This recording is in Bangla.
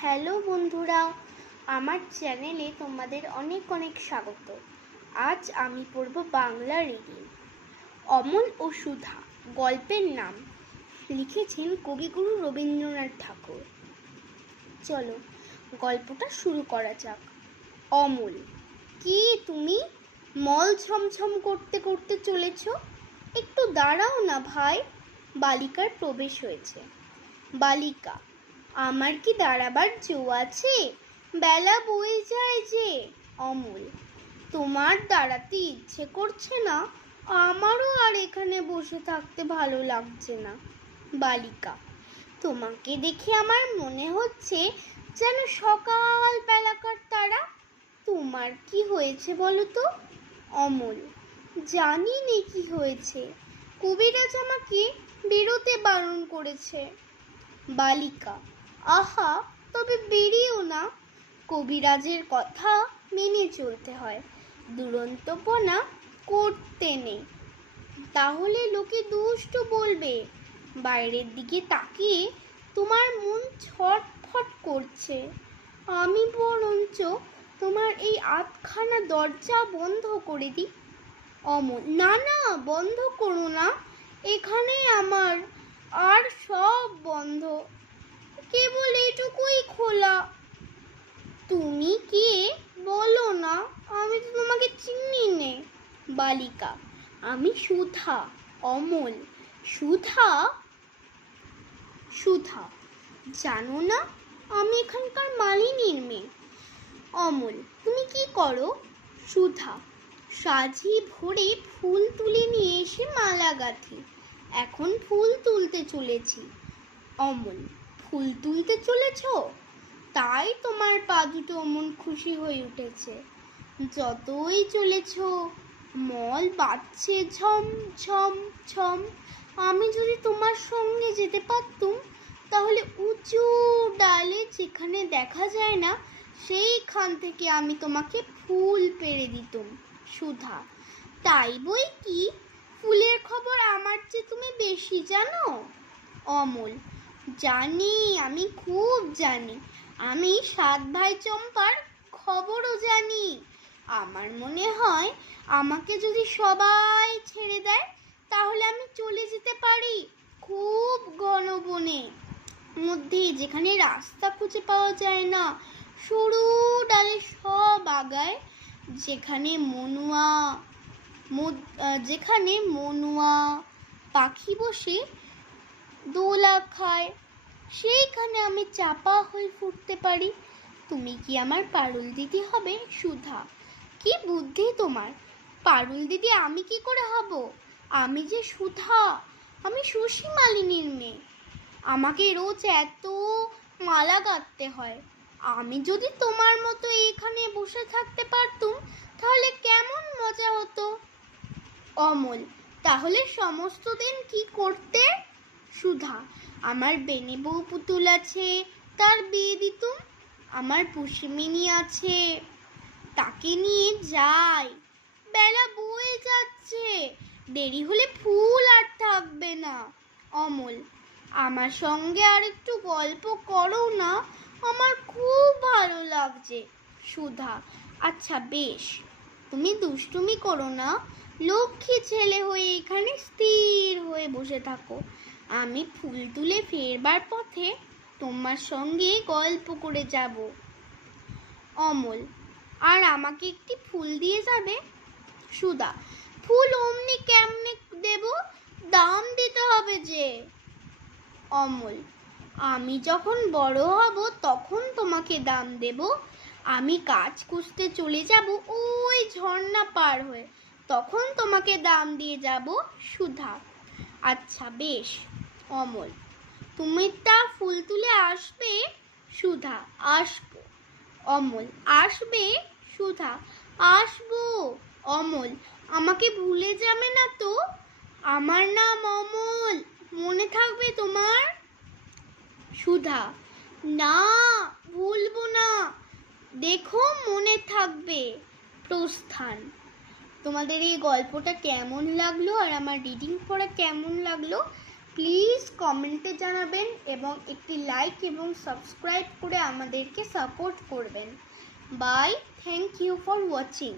হ্যালো বন্ধুরা, আমার চ্যানেলে তোমাদের অনেক অনেক স্বাগত। আজ আমি পড়ব বাংলা রিডিং অমল ও সুধা। গল্পের নাম লিখেছেন কবিগুরু রবীন্দ্রনাথ ঠাকুর। চলো গল্পটা শুরু করা যাক। অমল, কি তুমি মল ছমছম করতে করতে চলেছ? একটু দাঁড়াও না ভাই। বালিকার প্রবেশ হয়েছে। বালিকা, আমার কি দাঁড়াবার জো আছে? বেলা বয়ে যায় যে। অমল, তোমার দাঁড়াতে ইচ্ছে করছে না? আমারও আর এখানে বসে থাকতে ভালো লাগছে না। বালিকা, তোমাকে দেখে আমার মনে হচ্ছে যেন সকাল বেলাকার তারা। তোমার কি হয়েছে বলো তো? অমল, জানি নে কি হয়েছে, কবিরাজ আমাকে বেরোতে বারণ করেছে। বালিকা, আহা, তবে বেরিও না। কবিরাজের কথা মেনে চলতে হয়, দুরন্তপনা করতে নেই, তাহলে লোকে দুষ্টু বলবে। বাইরের দিকে তাকিয়ে তোমার মন ছটফট করছে। আমি বরঞ্চ তোমার এই আধখানা দরজা বন্ধ করে দিই। অমল, না না, বন্ধ করো না, এখানে আমার আর সব বন্ধ, কেবল এটুকুই খোলা। তুমি কে বলো না, আমি তো তোমাকে চিনি নে। বালিকা, আমি সুধা। অমল, সুধা? সুধা, জানো না আমি এখানকার মালিনীর মেয়ে। অমল, তুমি কি করো? সুধা, সাজি ভরে ফুল তুলে নিয়ে এসে মালা গাঁথি, এখন ফুল তুলতে চলেছি। অমল, ফুল তুলতে চলেছ? তাই তোমার পা দুটো অমন খুশি হয়ে উঠেছে। যতই চলেছ মল বাজছে ঝম ঝম ঝম। আমি যদি তোমার সঙ্গে যেতে পারতুম, তাহলে উঁচু ডালে যেখানে দেখা যায় না সেইখান থেকে আমি তোমাকে ফুল পেড়ে দিতুম। সুধা, তাই বই কি, ফুলের খবর আমার চেয়ে তুমি বেশি জানো? অমল, জানি, আমি খুব জানি। আমি 7 ভাই চম্পার খবরও জানি। আমার মনে হয় আমাকে যদি সবাই ছেড়ে দেয়, তাহলে আমি চলে যেতে পারি খুব ঘন বনে মধ্যে, যেখানে রাস্তা খুঁজে পাওয়া যায় না, সরু ডালে সব আগায়, যেখানে মনুয়া পাখি বসে দোলা খায়, সেইখানে আমি চাপা হয়ে ফুটতে পারি। তুমি কি আমার পারুল দিদি হবে? সুধা, কি বুদ্ধি তোমার! পারুল দিদি আমি কি করে হব? আমি যে সুধা, আমি শশী মালিনীর মেয়ে। আমাকে রোজ এত মালা গাঁথতে হয়। আমি যদি তোমার মতো এখানে বসে থাকতে পারতুম, তাহলে কেমন মজা হতো। অমল, তাহলে সমস্ত দিন কি করতে? সুধা, আমার বেনি বউ পুতুল আছে, তার বিয়ে দিতুম। আমার পুষিমিনি আছে, তাকে নিয়ে যাই। বেলা বয়ে যাচ্ছে, দেরি হলে ফুল আর থাকবে না। অমল, আমার সঙ্গে আর একটু গল্প করো না, আমার খুব ভালো লাগছে। সুধা, আচ্ছা বেশ, তুমি দুষ্টুমি করো না, লক্ষ্মী ছেলে হয়ে এখানে স্থির হয়ে বসে থাকো। আমি ফুল তুলে ফেরবার পথে তোমার সঙ্গে গল্প করে যাব। অমল, আর আমাকে একটি ফুল দিয়ে যাবে? সুধা, ফুল অমনি কেমনে দেব, দাম দিতে হবে যে। অমল, আমি যখন বড় হব তখন তোমাকে দাম দেব। আমি কাজ খুঁজতে চলে যাব ওই ঝর্ণা পার হয়ে, তখন তোমাকে দাম দিয়ে যাব। সুধা, আচ্ছা বেশ। অমল, তুমি তা ফুল তুলে আসবে? সুধা, আসবো। অমল, আসবে? সুধা, আসবো। অমল, আমাকে ভুলে যাবে না তো? আমার নাম অমল, মনে থাকবে তোমার? সুধা, না, ভুলবো না, দেখো মনে থাকবে। প্রস্থান। তোমাদের এই গল্পটা কেমন লাগলো আর আমার রিডিং পড়া কেমন লাগলো প্লিজ কমেন্টে জানাবেন এবং একটি লাইক এবং সাবস্ক্রাইব করে আমাদেরকে সাপোর্ট করবেন। Bye, thank you for watching.